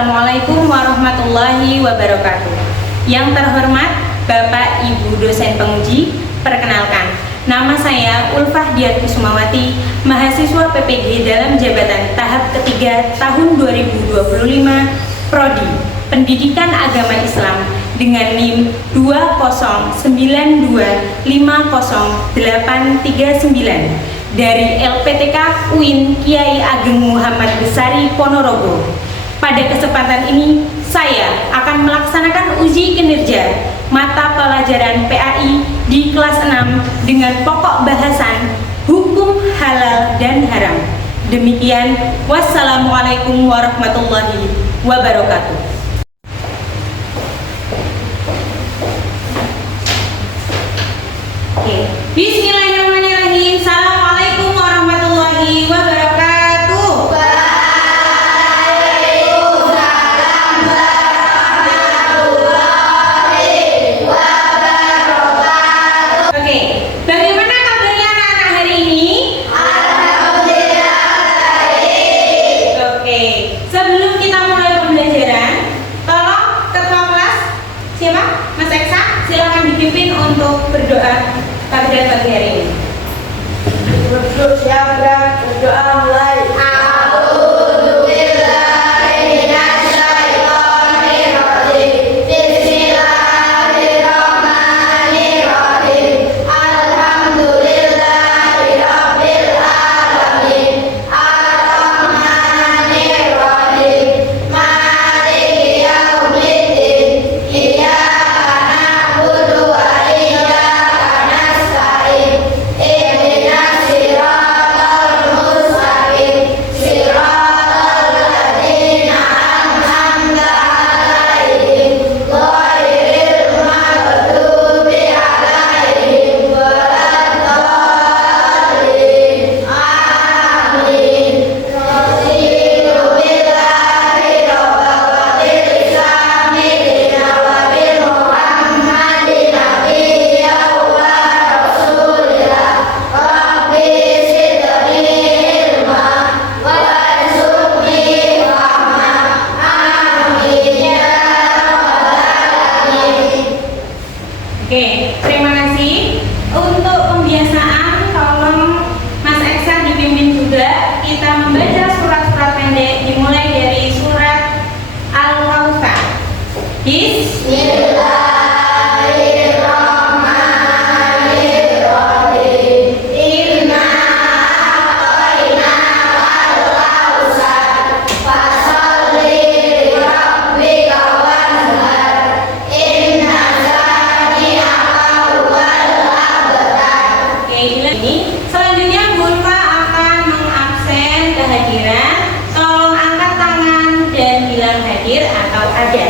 Assalamualaikum warahmatullahi wabarakatuh. Yang terhormat Bapak Ibu dosen penguji, perkenalkan, nama saya Ulfah Dian Kusumawati, mahasiswa PPG dalam jabatan tahap ketiga tahun 2025, Prodi Pendidikan Agama Islam dengan NIM 209250839 dari LPTK UIN Kiai Ageng Muhammad Besari Ponorogo. Pada kesempatan ini, saya akan melaksanakan uji kinerja mata pelajaran PAI di kelas 6 dengan pokok bahasan hukum halal dan haram. Demikian, wassalamualaikum warahmatullahi wabarakatuh. Oke, bismillahirrahmanirrahim. Assalamualaikum warahmatullahi wabarakatuh. Waalaikumsalam warahmatullahi wabarakatuh. Oke, bagaimana kabarnya anak-anak hari ini? Alhamdulillah baik. Oke, sebelum kita mulai pembelajaran, tolong ketua kelas siapa? Mas Eksa, silakan dipimpin untuk berdoa pada pagi hari ini. Berdoa mulai. A'udzubillahiminasyaitonirrajim. Bismillahirrahmanirrahim. Alhamdulillahirabbil alamin. Arrahmanirrahim. Maliki yaumiddin. Iyyaka na'budu wa iyyaka nasta'in. Ihdinas siratal mustaqim. Siratal ladzina an'amta 'alaihim ghairil maghdubi 'alaihim waladdallin. Amin. Raditu billahi rabban wa bil islami dinan wa bi Muhammadin nabiyyan wa rasulillah. Rabbi zidni ilma warzuqni fahma. Amin ya rabbal alamin. Oke, terima kasih. Untuk pembiasaan, tolong Mas Eksa dipimpin juga. Kita membaca surat-surat pendek dimulai dari surat Al-Kautsar. Bismillahirrahmanirrahim. Inna a'tayna kal kautsar fasholli li rabbika wanhar. Inna shani'aka huwal abtar. Oke, ini selanjutnya Bu Ulfa akan mengabsen kehadiran. Tolong angkat tangan dan bilang hadir atau ada.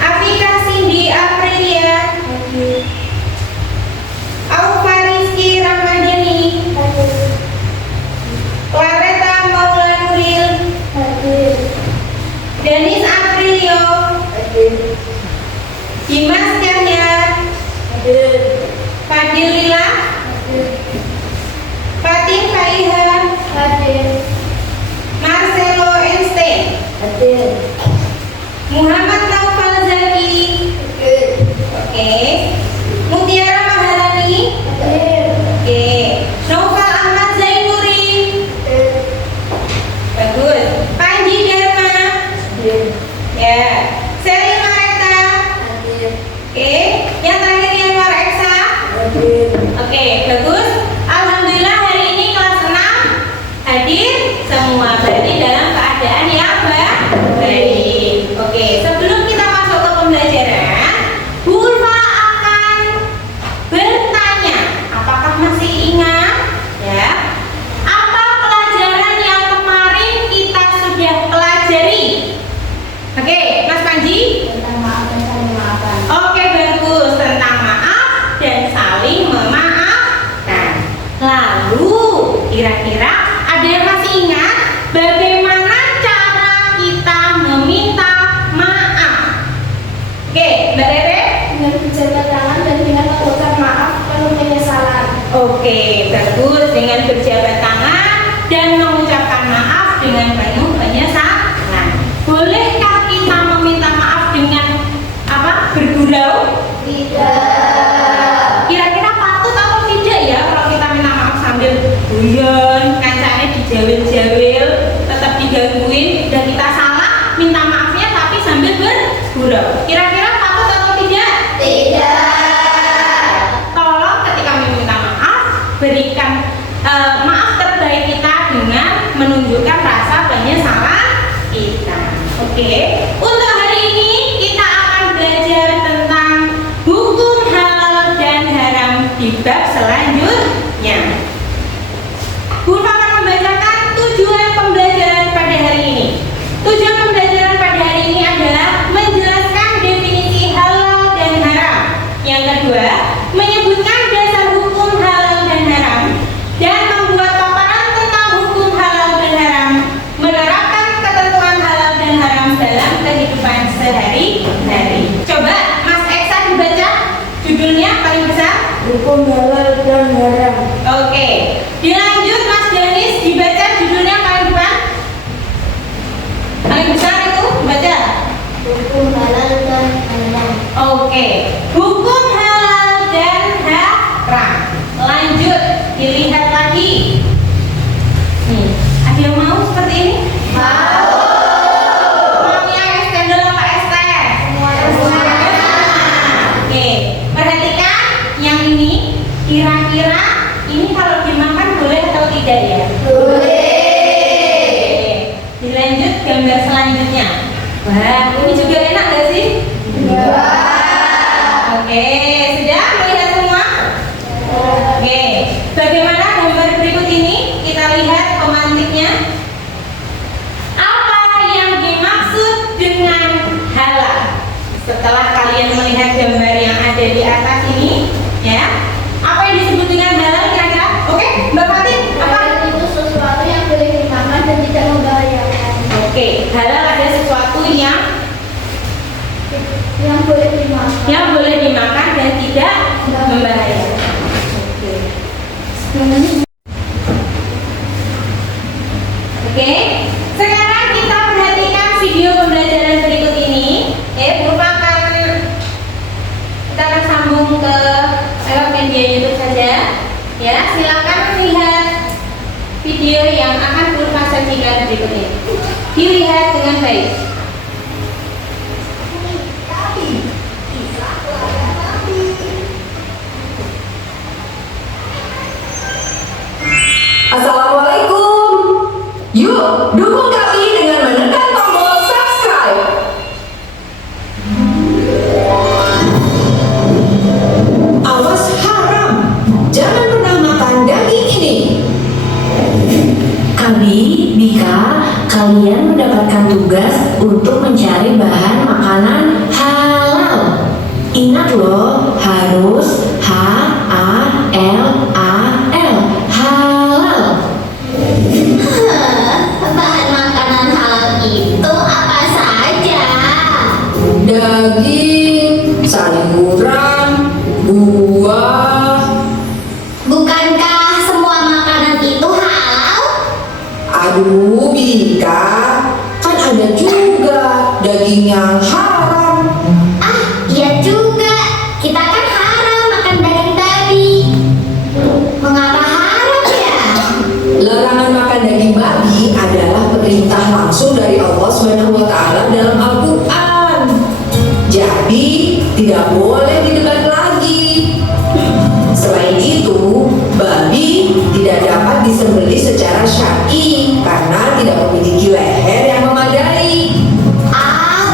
Aplikasi di Aprilia. Aufa Rizky Ramadhani. Clareta Maulanuril. Denis Aprilio. Dimas Cahya. Fadil Lila. Fatin Faiha. Marcelo Einstein. Muhammad Taufal Zaki. Oke. Mutiara Maharani. Oke. Noval Ahmad Zainuri. Bagus. Panji Dharma. Ya. Seli Mareta. Oke. Yang terakhir Yanwar Eksa. Oke, bagus. Alhamdulillah hari ini kelas 6 hadir semua, berarti dalam keadaan yang baik. Oke, sebelum kita masuk ke pembelajaran, Bu Ulfa akan bertanya, apakah masih ingat ya? Apa pelajaran yang kemarin kita sudah pelajari? Oke, Mas Panji? Tentang maaf dan saling memaafkan. Oke, bagus, tentang maaf dan saling memaafkan. Lalu, kira-kira ada yang masih ingat bagaimana cara kita meminta maaf? Oke, Mbak Rere? Dengan berjabat tangan dan dengan mengucap maaf. dengan berjabat tangan dan mengucapkan maaf dengan penuh penyesalan. Bolehkah kita meminta maaf dengan apa? Bergurau? Tidak. Kira-kira patut atau tidak ya kalau kita minta maaf sambil guyon, kancane dijawil-jawil, tetap digangguin, udah kita salah, minta maafnya tapi sambil bergurau. Kira-kira patut atau tidak? Tidak. Tolong ketika meminta maaf, berikan maaf terbaik kita dengan menunjukkan rasa penyesalan kita. Oke. Untuk hari ini kita akan belajar tentang hukum halal dan haram di bab selanjutnya. Guru akan membacakan tujuan pembelajaran pada hari ini. Tujuan pembelajaran pada hari ini adalah menjelaskan definisi halal dan haram. Yang kedua, menyebutkan dasar hukum halal dan haram dan membuat paparan tentang hukum halal dan haram, menerapkan ketentuan halal dan haram dalam kehidupan sehari-hari. Coba Mas Eksa dibaca judulnya paling besar. Hukum halal dan haram. Oke, dilanjut Mas Danis dibaca judulnya paling depan. Paling besar itu baca. Hukum halal dan haram. Oke, hukum halal dan haram. Lanjut, dilihat lagi. Nih, ada yang mau seperti ini? Mau. Maunya es cendol apa es teh? Semuanya. Oke, perhatikan yang ini. Kira-kira ini kalau dimakan boleh atau tidak ya? Boleh. Dilanjut gambar selanjutnya. Wah, ini juga enak gak sih? Ya. Oke, sudah melihat semua? Oke, bagaimana gambar berikut ini? Kita lihat pemantiknya. Apa yang dimaksud dengan halal? Setelah kalian melihat gambar yang ada di atas ini, ya, apa yang disebut dengan halal kira-kira? Oke, Mbak Fatin, apa? Halal itu sesuatu yang boleh dimakan dan tidak membahayakan. Oke, halal ada sesuatu yang Boleh dimakan. boleh dimakan dan tidak membahayakan. Oke. Oke, sekarang kita perhatikan video pembelajaran berikut ini. Kita akan sambung ke lewat media YouTube saja. Ya, silakan lihat video yang akan Guru sajikan berikut ini. Dilihat dengan baik. Assalamualaikum. Yuk, dukung kami dengan menekan tombol subscribe. Awas haram. Jangan pernah makan daging ini. Abi, Bika, kalian mendapatkan tugas untuk mencari bahan makanan halal. Ingat loh, harus H-A-L-A-L, halal. Bahan makanan halal itu apa saja? Daging, sayuran, buah. Bukankah semua makanan itu halal? Aduh, Bika, kan ada juga daging yang haram. Iya juga. Kita kan haram makan daging babi. Mengapa haram ya? Larangan makan daging babi adalah perintah langsung dari Allah SWT dalam Al-Quran. Jadi, tidak boleh didebat lagi. Selain itu, babi tidak dapat disembelih secara syar'i karena tidak memiliki leher yang memadai.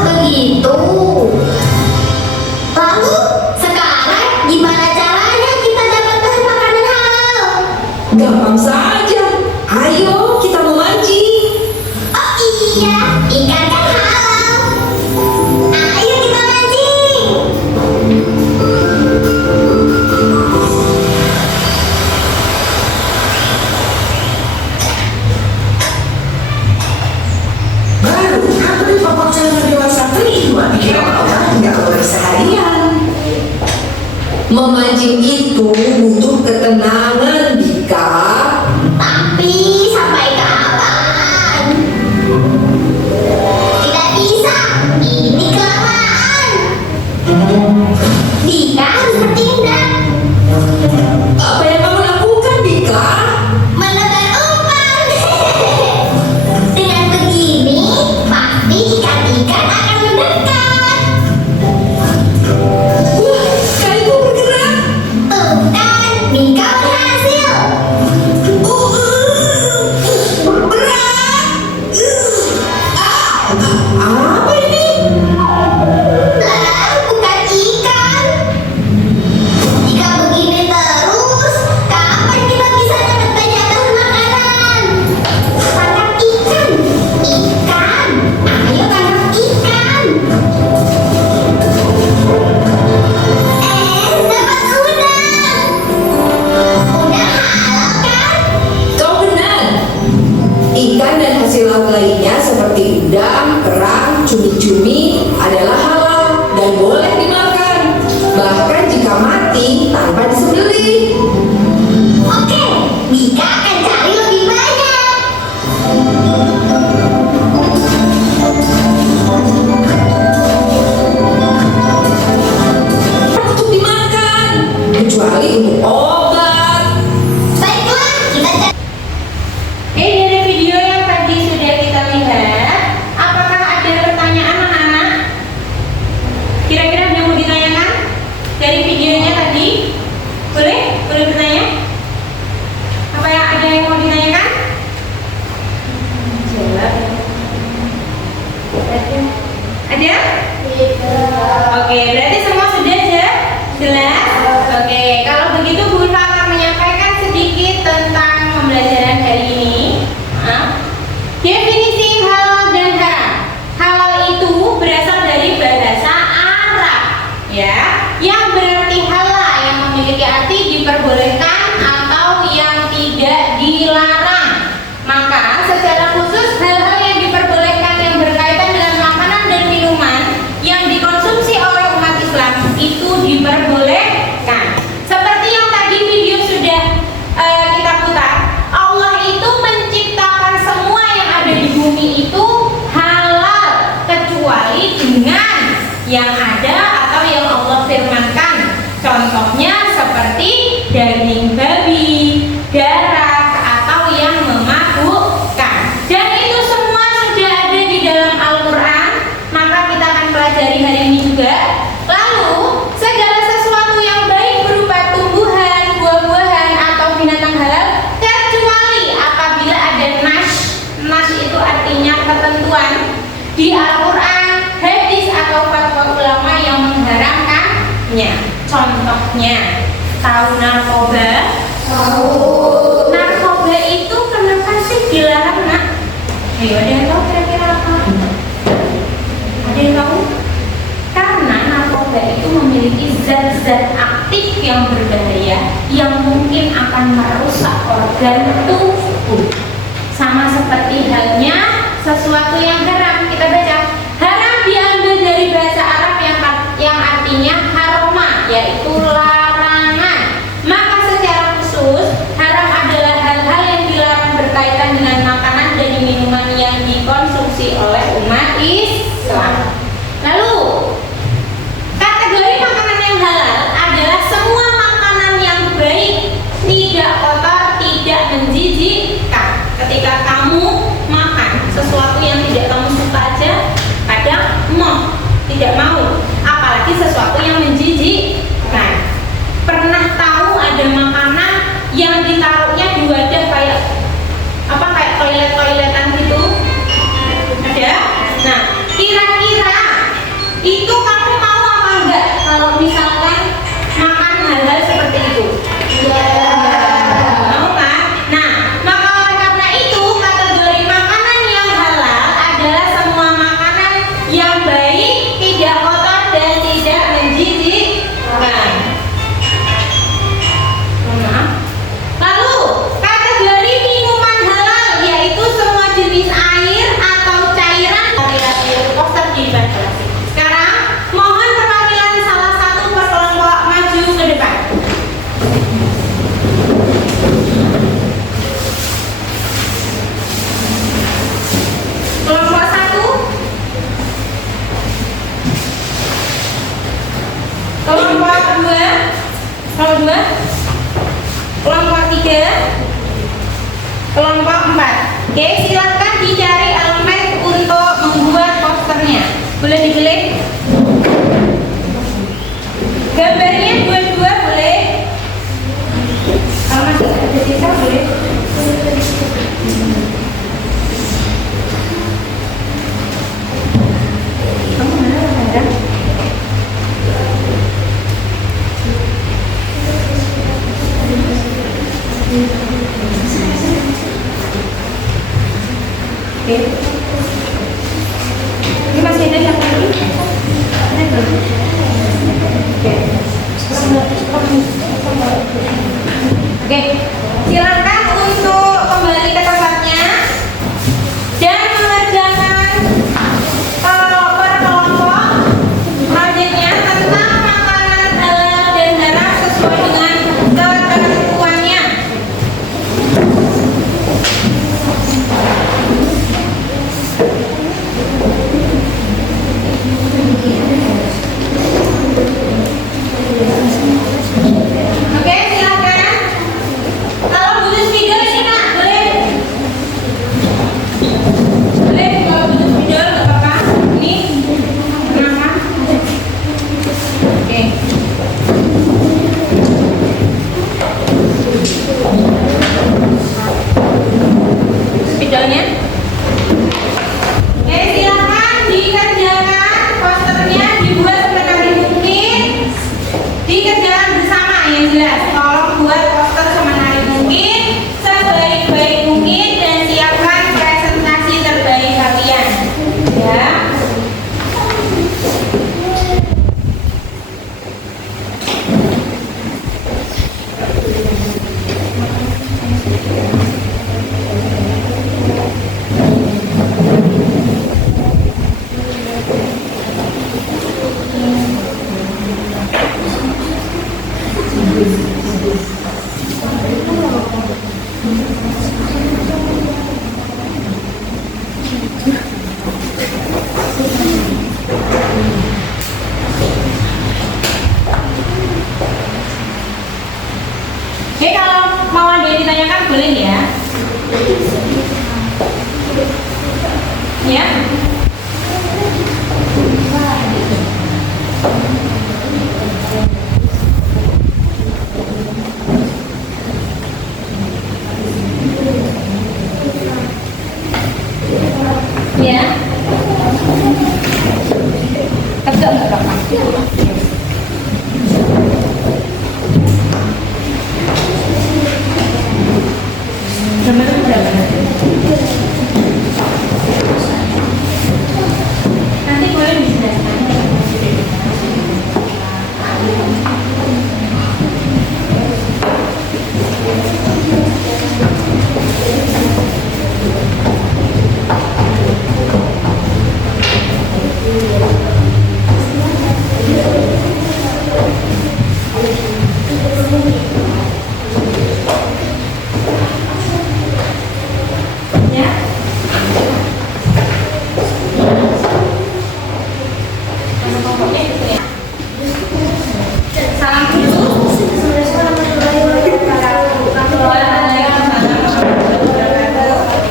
Begitu. Lalu sekarang gimana caranya kita dapat bahan makanan halal? Gampang saja. Ayo kita memancing. Oh iya, ikan kan halal. Ayo kita mancing. Baru kan beli popok celana dewasa terima bikin orang nggak boleh seharian. Memancing itu butuh ketenangan, Bika. cumi-cumi adalah halal dan boleh dimakan, bahkan jika mati tanpa disembelih. Oke, Mika akan cari lebih banyak. Untuk dimakan, kecuali untuk obat. Baiklah, kita cari. Oke, dari video yang tadi sudah kita lihat, apakah ada pertanyaan anak-anak? Kira-kira ada yang mau ditanyakan dari videonya tadi? Boleh? Boleh bertanya? Apa yang ada yang mau ditanyakan? Jawab. Ada? Oke, berarti semua sudah jelas? Oke, kalau begitu Bu Ulfa akan menyampaikan sedikit tentang pembelajaran hari ini. Definisi halal dan haram. Halal itu berasal dari bahasa Arab, ya, yang berarti halal, yang memiliki arti diperbolehkan atau yang tidak dilarang. Maka secara khusus hal-hal yang diperbolehkan yang berkaitan dengan makanan dan minuman yang dikonsumsi oleh umat Islam itu diperbolehkan. Seperti yang tadi video sudah kita putar, Allah itu menciptakan semua yang ada di bumi itu halal kecuali dengan yang ada atau yang Allah firmankan. Contohnya seperti daging babi, darah, atau yang memabukkan. Dan itu semua sudah ada di dalam Al-Quran. Maka kita akan pelajari hari ini juga. Lalu segala sesuatu yang baik berupa tumbuhan, buah-buahan, atau binatang halal, kecuali apabila ada nas itu artinya ketentuan di Al-Quran, hadis, atau fatwa ulama yang mengharamkannya. Contohnya, tahu narkoba? Tahu. Narkoba itu kenapa sih dilarang, Nak? Ayo, ada yang tahu kira-kira apa? Ada yang tahu? Karena narkoba itu memiliki zat-zat aktif yang berbahaya yang mungkin akan merusak organ tubuh. Sama seperti halnya sesuatu yang haram. Kita baca, haram diambil dari bahasa Arab yang artinya haroma, yaitu larangan. Maka secara khusus haram adalah hal-hal yang dilarang berkaitan dengan makanan dan minuman yang dikonsumsi oleh umat Islam. Lalu kategori makanan yang halal adalah semua makanan yang baik, tidak kotor, tidak menjijikkan. Ketika kamu makan sesuatu yang tidak kamu suka aja, kadang tidak mau, apalagi sesuatu yang menjijikkan. Pernah tahu ada makanan yang ditaruhnya di wadah kayak toilet-toiletan gitu? Ada? Nah, kira-kira itu kamu mau apa enggak kalau misalkan makan hal-hal seperti itu? Mau kan? Nah, maka oleh karena itu kategori makanan yang halal adalah semua makanan yang baik, tidak kotor, dan tidak menjijikkan. Maaf. Lalu kategori minuman halal yaitu semua jenis air atau cairan. Lihat poster di depan kelas. Sekarang mohon perwakilan salah satu perkelompok maju ke depan. Kelompok 1, kelompok 2, kelompok 3, kelompok 4. Oke, silakan dicari elemen untuk membuat posternya. Boleh dipilih? Gambarnya dua-dua boleh. Kalau masih ada sisa boleh. Kamu mana Sandra? Oke. Ini masih ada yang lagi? Ada belum? Oke. Oke. Silakan untuk kembali ke tempatnya dan mengerjakan Nanti boleh dijelaskan. Ya. Pokoknya gitu ya. Salam dulu.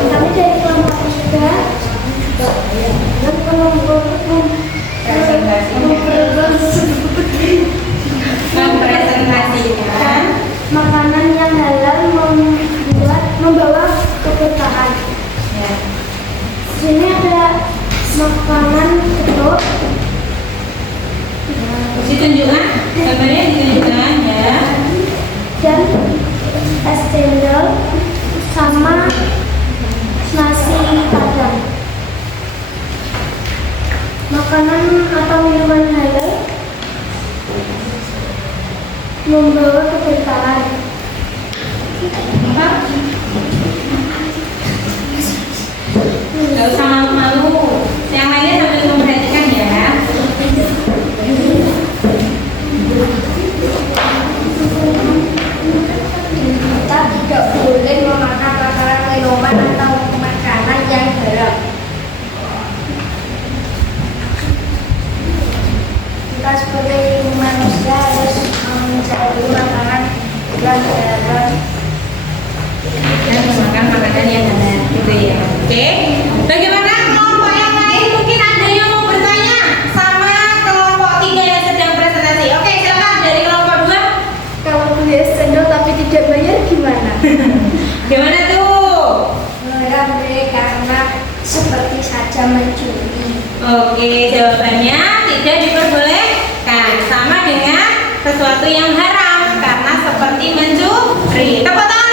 Kami dari kelompok juga dan kelompok Mempresentasikan makanan yang halal membawa keberkahan. ya. Sini ada makanan ketuk Ditunjukkan, gambarnya ditunjukkan ya. dan es cendol sama nasi padang. Makanan atau minuman halal membawa keberkahan. Gak usah malu-malu. Yang lainnya sambil memperhatikan ya. Kita tidak boleh memakan makanan minuman atau makanan yang haram. Kita sebagai manusia harus mencari makanan yang halal. Dan memakan makanan yang halal gitu ya. Oke. Bagaimana kelompok yang lain? Mungkin ada yang mau bertanya sama kelompok 3 yang sedang presentasi. Oke, silakan dari kelompok 2. Kalau beli es cendol tapi tidak bayar gimana? Gimana tuh? Melarang karena seperti saja mencuri. Oke, jawabannya tidak diperbolehkan, sama dengan sesuatu yang haram karena seperti mencuri. Tepuk tangan.